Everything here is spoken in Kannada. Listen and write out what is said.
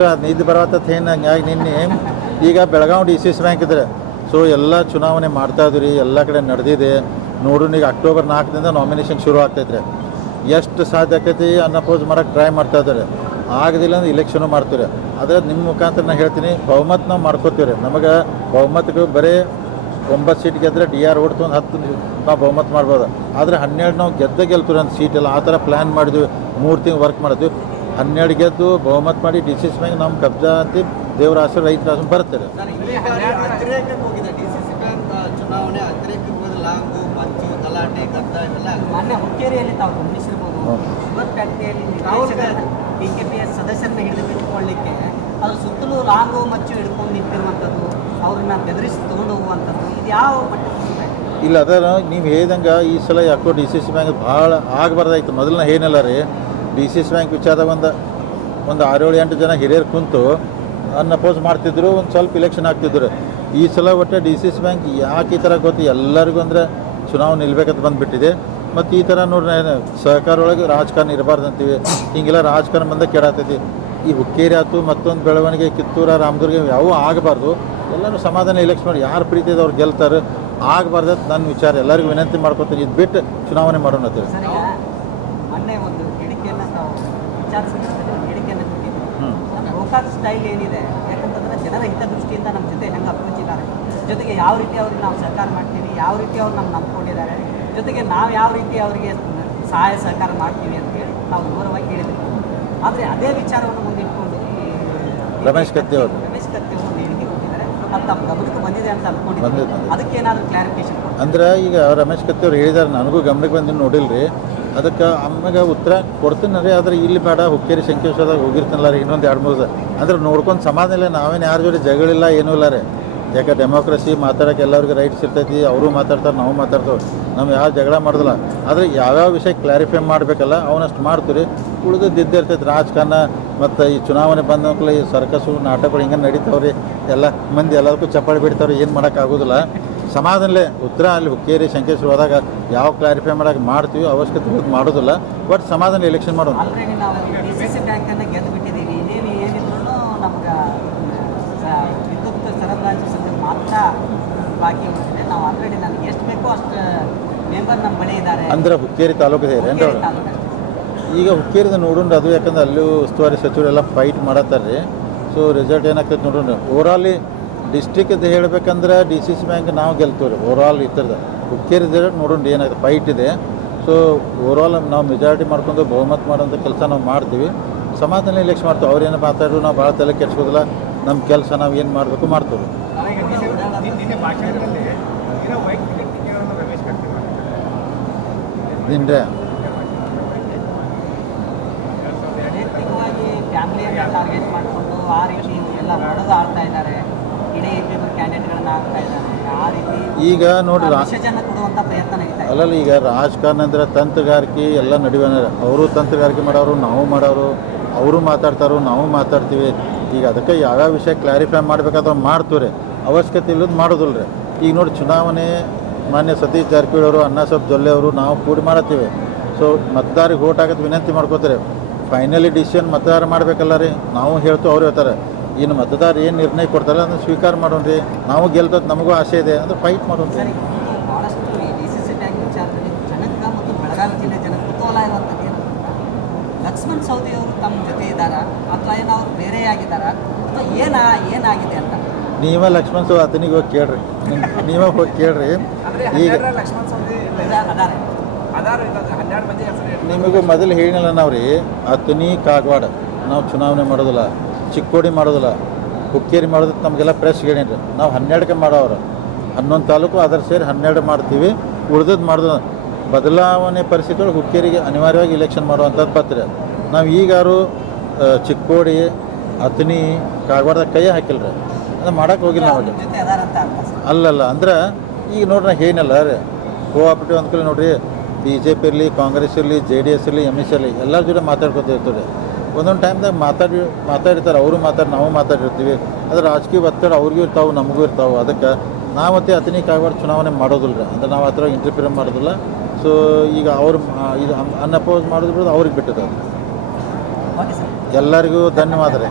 ನಿದ್ದೆ ಬರವತ್ತತ್ ಏನು ಹಂಗಾಗಿ ನಿನ್ನೆ ಈಗ Belagavi D C C bank ಇದ್ರೆ. ಸೊ ಎಲ್ಲ ಚುನಾವಣೆ ಮಾಡ್ತಾ ಇದ್ರಿ ಎಲ್ಲ ಕಡೆ ನಡೆದಿದೆ. ನೋಡೋಣ ಈಗ ಅಕ್ಟೋಬರ್ ನಾಲ್ಕರಿಂದ ನಾಮಿನೇಷನ್ ಶುರು ಆಗ್ತೈತ್ರಿ ಎಷ್ಟು ಸಾಧ್ಯ ಆಕೈತಿ ಅನ್ನಪೋಸ್ ಮಾಡೋಕ್ಕೆ ಟ್ರೈ ಮಾಡ್ತಾ ಇದ್ದಾರೆ. ಆಗದಿಲ್ಲ ಅಂದ್ರೆ ಇಲೆಕ್ಷನು ಮಾಡ್ತೀವಿ ಆದರೆ ನಿಮ್ಮ ಮುಖಾಂತರ ನಾನು ಹೇಳ್ತೀನಿ, ಬಹುಮತ ನಾವು ಮಾಡ್ಕೋತೀವ್ರಿ. ನಮಗೆ ಬಹುಮತಕ್ಕೆ ಬರೀ ಒಂಬತ್ತು ಸೀಟ್ ಗೆದ್ರೆ ಡಿ ಆರ್ ಓಡ್ತು ಒಂದು ಹತ್ತು ನಾವು ಬಹುಮತ ಮಾಡ್ಬೋದು. ಆದರೆ ಹನ್ನೆರಡು ನಾವು ಗೆದ್ದ ಗೆಲ್ತೀವಿ ಅಂತ ಸೀಟ್ ಎಲ್ಲ. ಆ ಥರ ಪ್ಲ್ಯಾನ್ ಮಾಡಿದ್ವಿ. ಮೂರು ತಿಂಗಳು ವರ್ಕ್ ಮಾಡಿದ್ವಿ. ಹನ್ನೆರಡು ಗೆದ್ದು ಬಹುಮತ ಮಾಡಿ ಡಿಸಿಸ್ ಮ್ಯಾಗ ನಮ್ಮ ಕಬ್ಜಾ ಅಂತ ದೇವರ ಆಸೆ ರೈತರ ಆಸೆ ಬರ್ತಾರೆ ಸದಸ್ಯರನ್ನ ಸುತ್ತಲೂ ರಾಂಗು ಮಚ್ಚು ಹಿಡ್ಕೊಂಡು ನಿಂತಿರುವಂಥದ್ದು ಅವ್ರನ್ನ ಬೆದರಿಸಿ ತಗೊಂಡು ಹೋಗುವಂಥದ್ದು ಇದು ಯಾವ ಮಟ್ಟಕ್ಕೆ ಇಲ್ಲ ಅದರ ನೀವು ಹೇಳ್ದಂಗೆ ಈ ಸಲ ಯಾಕೋ ಡಿ ಸಿ ಸಿ ಬ್ಯಾಂಕ್ ಭಾಳ ಆಗಬಾರ್ದಾಯ್ತು. ಮೊದಲನೇ ಏನಿಲ್ಲ ರೀ. ಡಿ ಸಿ ಎಸ್ ಬ್ಯಾಂಕ್ ವಿಚಾರ ಒಂದು ಒಂದು ಆರು ಏಳು ಎಂಟು ಜನ ಹಿರಿಯರು ಕುಂತು ಅನ್ನ ಅಪೋಸ್ ಮಾಡ್ತಿದ್ರು, ಒಂದು ಸ್ವಲ್ಪ ಇಲೆಕ್ಷನ್ ಆಗ್ತಿದ್ರು. ಈ ಸಲ ಒಟ್ಟು ಡಿ ಸಿ ಎಸ್ ಬ್ಯಾಂಕ್ ಯಾಕೆ ಈ ಥರ ಗೊತ್ತು? ಎಲ್ಲರಿಗೂ ಅಂದರೆ ಚುನಾವಣೆ ನಿಲ್ಬೇಕಂತ ಬಂದುಬಿಟ್ಟಿದೆ. ಮತ್ತು ಈ ಥರ ನೋಡ್ರಿ ಸಹಕಾರ ಒಳಗೆ ರಾಜಕಾರಣ ಇರಬಾರ್ದು ಅಂತೀವಿ. ಹಿಂಗೆಲ್ಲ ರಾಜಕಾರಣ ಬಂದ ಕೆಡಾತೈತಿ ಈ ಹುಕ್ಕೇರಿ ಆಯ್ತು, ಮತ್ತೊಂದು ಬೆಳವಣಿಗೆ ಕಿತ್ತೂರ, ರಾಮದುರ್ಗ ಯಾವೂ ಆಗಬಾರ್ದು. ಎಲ್ಲರೂ ಸಮಾಧಾನ ಇಲೆಕ್ಷನ್ ಮಾಡಿ, ಯಾರು ಪ್ರೀತಿ ಅವ್ರು ಗೆಲ್ತಾರೆ, ಆಗಬಾರ್ದು ನನ್ನ ವಿಚಾರ. ಎಲ್ಲರಿಗೂ ವಿನಂತಿ ಮಾಡ್ಕೊತೀನಿ. ಇದು ಬಿಟ್ಟು ಚುನಾವಣೆ ಮಾಡೋಣ ಅಂತೇಳಿ ಮೊನ್ನೆ ಒಂದು ಹೇಳಿಕೆಯನ್ನು ನಾವು ವಿಚಾರಿಸಿದ್ರೆ ಒಂದು ಹೇಳಿಕೆಯನ್ನು ಕೊಟ್ಟಿದ್ರು ಹ್ಞೂ ನಮ್ಮ ಗೋಕಾಕ್ ಸ್ಟೈಲ್ ಏನಿದೆ ಯಾಕಂತಂದ್ರೆ ಜನರ ಹಿತದೃಷ್ಟಿಯಿಂದ ನಮ್ಮ ಜೊತೆ ಹೆಂಗೆ ಅಪ್ರೋಚ್ ಇದ್ದಾರೆ. ಜೊತೆಗೆ ಯಾವ ರೀತಿ ಅವ್ರಿಗೆ ನಾವು ಸಹಕಾರ ಮಾಡ್ತೀವಿ ಯಾವ ರೀತಿ ಅವ್ರು ನಮ್ಮ ನಂಬ್ಕೊಂಡಿದ್ದಾರೆ ಜೊತೆಗೆ ನಾವು ಯಾವ ರೀತಿ ಅವರಿಗೆ ಸಹಾಯ ಸಹಕಾರ ಮಾಡ್ತೀವಿ ಅಂತ ಹೇಳಿ ನಾವು ದೂರವಾಗಿ ಹೇಳಿದ್ವಿ. ಆದರೆ ಅದೇ ವಿಚಾರವನ್ನು ಮುಂದಿಟ್ಕೊಂಡು ರಮೇಶ್ ಕತ್ತಿ ಅವರು. ರಮೇಶ್ ಕತ್ತಿ ಅವರು ಹೇಳಿಕೆ ಕೊಟ್ಟಿದ್ದಾರೆ. ಅದು ನಮ್ಮ ಗಮನಕ್ಕೆ ಬಂದಿದೆ ಅಂತ ಬಂದಿದೆ. ಅದಕ್ಕೆ ಏನಾದರೂ ಕ್ಲಾರಿಫಿಕೇಶನ್ ಅಂದ್ರೆ ಈಗ ರಮೇಶ್ ಕತ್ತಿ ಅವರು ಹೇಳಿದ್ದಾರೆ ನನಗೂ ಗಮನಕ್ಕೆ ಬಂದು ನೋಡಿಲ್ರಿ. ಅದಕ್ಕೆ ಅಮ್ಮಗೆ ಉತ್ತರ ಕೊಡ್ತೀನಿ ರೀ ಆದ್ರೆ ಇಲ್ಲಿ ಬೇಡ, ಹುಕ್ಕೇರಿ, ಶಂಕೇಶ್ವರದಾಗ ಹೋಗಿರ್ತೀನಲ್ಲ ರೀ, ಇನ್ನೊಂದು ಎರಡು ಮೂರು ದಿವಸ. ಅಂದ್ರೆ ನೋಡ್ಕೊಂಡು ಸಮಾಧಾನ ಇಲ್ಲ, ನಾವೇನು ಯಾರ ಜೋಡಿ ಜಗಳಿಲ್ಲ, ಏನೂ ಇಲ್ಲ ರೀ. ಯಾಕೆ ಡೆಮೋಕ್ರಸಿ ಮಾತಾಡೋಕೆ ಎಲ್ಲರಿಗೂ ರೈಟ್ಸ್ ಇರ್ತೈತಿ, ಅವರು ಮಾತಾಡ್ತಾರೆ, ನಾವು ಮಾತಾಡ್ತೇವೆ. ನಾವು ಯಾವ ಜಗಳ ಮಾಡೋದಿಲ್ಲ. ಆದರೆ ಯಾವ್ಯಾವ ವಿಷಯ ಕ್ಲಾರಿಫೈ ಮಾಡಬೇಕಲ್ಲ, ಅವನಷ್ಟು ಮಾಡ್ತೀವಿ ರೀ ಉಳಿದದ್ದು ಇರ್ತೈತೆ, ರಾಜಕಾರಣ ಮತ್ತು ಈ ಚುನಾವಣೆ ಬಂದ ಈ ಸರ್ಕಸ್ಸು ನಾಟಕಗಳು ಹಿಂಗೆ ನಡೀತಾವ್ರಿ. ಎಲ್ಲ ಮಂದಿ ಎಲ್ಲದಕ್ಕೂ ಚಪ್ಪಾಳಿ ಬಿಡ್ತಾವ್ರಿ ಏನು ಮಾಡೋಕ್ಕಾಗೋದಿಲ್ಲ. ಸಮಾಧಾನಲೇ ಉತ್ತರ ಅಲ್ಲಿ ಹುಕ್ಕೇರಿ ಶಂಕೇಶ್ವರ ಹೋದಾಗ ಯಾವ ಕ್ಲಾರಿಫೈ ಮಾಡೋಕೆ ಮಾಡ್ತೀವಿ ಅವಶ್ಯಕತೆ ಮಾಡೋದಿಲ್ಲ. ಬಟ್ ಸಮಾಧಾನ ಎಲೆಕ್ಷನ್ ಮಾಡೋದು ಅಂದ್ರೆ ಹುಕ್ಕೇರಿ ತಾಲೂಕು ಇದೆ ಏನ್ರಿ ಹುಕ್ಕೇರಿ ಅವ್ರು ಈಗ ಹುಕ್ಕೇರಿದ ನೋಡೋಣ ಅದು ಯಾಕಂದ್ರೆ ಅಲ್ಲೂ ಉಸ್ತುವಾರಿ ಸಚಿವರೆಲ್ಲ ಫೈಟ್ ಮಾಡತ್ತಾರ ರೀ ಸೊ ರಿಸಲ್ಟ್ ಏನಾಗ್ತೈತೆ ನೋಡೋಣ ಓವರಾಲಿ ಡಿಸ್ಟಿಕ್ದು ಹೇಳ್ಬೇಕಂದ್ರೆ ಡಿ ಸಿ ಸಿ ಬ್ಯಾಂಕ್ ನಾವು ಗೆಲ್ತೀವಿ ರೀ ಈ ಥರದ ಹುಕ್ಕೇರಿದ ನೋಡೋಣ ಏನಾಗುತ್ತೆ. ಫೈಟ್ ಇದೆ. ಸೊ ಓವರಾಲ್ ನಾವು ಮೆಜಾರಿಟಿ ಮಾಡ್ಕೊಂಡು ಬಹುಮತ ಮಾಡೋಂಥ ಕೆಲಸ ನಾವು ಮಾಡ್ತೀವಿ. ಸಮಾಧಾನ ಎಲೆಕ್ಷನ್ ಮಾಡ್ತೀವಿ. ಅವ್ರೇನು ಮಾತಾಡಿದ್ರು ನಾವು ಭಾಳ ತಲೆ ಕೆಡ್ಸೋದಿಲ್ಲ ನಮ್ಮ ಕೆಲಸ ನಾವು ಏನು ಮಾಡಬೇಕು ಮಾಡ್ತೀವಿ. ನಿನ್ನೆ ಭಾಷಣದಲ್ಲಿ ಈಗ ನೋಡ್ರಿ ಅಲ್ಲಲ್ಲ ಈಗ ರಾಜಕಾರಣ ಅಂದ್ರೆ ತಂತ್ರಗಾರಿಕೆ ಎಲ್ಲ ನಡುವೆ ಅವರು ತಂತ್ರಗಾರಿಕೆ ಮಾಡೋರು ನಾವು ಮಾಡೋರು ಅವರು ಮಾತಾಡ್ತಾರೋ ನಾವು ಮಾತಾಡ್ತೀವಿ. ಈಗ ಅದಕ್ಕೆ ಯಾವ್ಯಾವ ವಿಷಯ ಕ್ಲಾರಿಫೈ ಮಾಡ್ಬೇಕಾದ್ರೆ ಮಾಡ್ತೀವಿ ರೀ ಅವಶ್ಯಕತೆ ಇಲ್ಲದ ಮಾಡೋದಿಲ್ಲ ರೀ ಈಗ ನೋಡಿ ಚುನಾವಣೆ ಮಾನ್ಯ ಸತೀಶ್ ಜಾರಕಿಹೊಳಿ ಅವರು ಅಣ್ಣಾಸಾಬ್ ಜೊಲ್ಲೆ ಅವರು ನಾವು ಕೂಡಿ ಮಾಡತ್ತೀವಿ. ಸೊ ಮತದಾರಿಗೆ ಓಟ್ ಹಾಕೋದು ವಿನಂತಿ ಮಾಡ್ಕೋತಾರೆ. ಫೈನಲಿ ಡಿಸಿಷನ್ ಮತದಾರ ಮಾಡಬೇಕಲ್ಲ ರೀ. ನಾವು ಹೇಳ್ತು ಅವ್ರು ಹೇಳ್ತಾರೆ. ಇನ್ನು ಮತದಾರ ಏನು ನಿರ್ಣಯ ಕೊಡ್ತಾರೆ ಅದನ್ನು ಸ್ವೀಕಾರ ಮಾಡೋಣ ರೀ ನಾವು ಗೆಲ್ತದ ನಮಗೂ ಆಸೆ ಇದೆ ಅಂದ್ರೆ ಫೈಟ್ ಮಾಡೋಣ್ರಿ ಲಕ್ಷ್ಮಣ್ ಸೌದಿ ಅವರು ತಮ್ಮ ಜೊತೆ ಇದ್ದಾರಾ? ಅಥವಾ ಏನೋ ಅವ್ರು ಬೇರೆ ಆಗಿದ್ದಾರಾ? ಅಥವಾ ಏನಾ ಏನಾಗಿದೆ ಅಂತ? ನೀವ ಲಕ್ಷ್ಮಣ್ ಸೋ ಆತನಿಗೆ ಹೋಗಿ ಕೇಳ್ರಿ. ನೀವ ಹೋಗಿ ಕೇಳ್ರಿ. ಈಗ ಲಕ್ಷ್ಮಣ ಇದ- ಅದಾರೆ. ನಿಮಗೂ ಮೊದಲು ಹೇಳಿಲ್ಲ ನಾವು ರೀ ಅತನಿ ಕಾಗವಾಡ. ನಾವು ಚುನಾವಣೆ ಮಾಡೋದಿಲ್ಲ. ಚಿಕ್ಕೋಡಿ ಮಾಡೋದಿಲ್ಲ ಹುಕ್ಕೇರಿ ಮಾಡೋದು ನಮಗೆಲ್ಲ ಪ್ರೆಸ್ ರೀ ನಾವು ಹನ್ನೆರಡಕ್ಕೆ ಮಾಡೋರು ಹನ್ನೊಂದು ತಾಲೂಕು ಅದರ ಸೇರಿ ಹನ್ನೆರಡು ಮಾಡ್ತೀವಿ. ಉಳ್ದದ್ದು ಮಾಡೋದು ಬದಲಾವಣೆ ಪರಿಸ್ಥಿತಿ ಒಳಗೆ ಹುಕ್ಕೇರಿಗೆ ಅನಿವಾರ್ಯವಾಗಿ ಇಲೆಕ್ಷನ್ ಮಾಡುವಂಥದ್ದು ಪತ್ರ ನಾವು ಈಗಾರು ಚಿಕ್ಕೋಡಿ ಅತ್ನಿ ಕಾಗವಾಡದ ಕೈ ಹಾಕಿಲ್ಲ ರೀ ಅದು ಮಾಡೋಕೆ ಹೋಗಿಲ್ಲ ನಾವು ಅಲ್ಲಲ್ಲ, ಅಂದ್ರೆ ಈಗ ನೋಡ್ರಿ ನಾ ಏನಲ್ಲ ರೀ. ಕೋಆಪ್ರೇಟಿವ್ ಅಂದ್ಕೊಳ್ಳಿ ನೋಡ್ರಿ ಬಿ ಜೆ ಪಿ ಇರಲಿ, ಕಾಂಗ್ರೆಸ್ ಇರಲಿ ಜೆ ಡಿ ಎಸ್ ಇರಲಿ ಎಂ ಎಸ್ ಇರಲಿ, ಎಲ್ಲರ ಜೊತೆ ಮಾತಾಡ್ಕೊತ ಇರ್ತೀವಿ ಒಂದೊಂದು ಟೈಮ್ದಾಗ ಮಾತಾಡಿ ಮಾತಾಡಿರ್ತಾರೆ ಅವರು ಮಾತಾಡಿ ನಾವು ಮಾತಾಡಿರ್ತೀವಿ. ಅದ್ರ ರಾಜಕೀಯ ಒತ್ತಡ ಅವ್ರಿಗೂ ಇರ್ತಾವೆ ನಮಗೂ ಇರ್ತಾವೆ. ಅದಕ್ಕೆ ನಾವು ಮತ್ತೆ ಅತನಿ ಕಾಗವಾಡ ಚುನಾವಣೆ ಮಾಡೋದಿಲ್ಲ ರೀ ಅಂದ್ರೆ ನಾವು ಆ ಥರ ಇಂಟರ್ಫಿಯರ್ ಮಾಡೋದಿಲ್ಲ. ಸೊ ಈಗ ಅವ್ರು ಇದು ಅನ್ಅಪೋಸ್ ಮಾಡೋದು ಬಿಡೋದು ಅವ್ರಿಗೆ ಬಿಟ್ಟಿದ್ದು ಅದು. ಎಲ್ಲರಿಗೂ ಧನ್ಯವಾದ ರೀ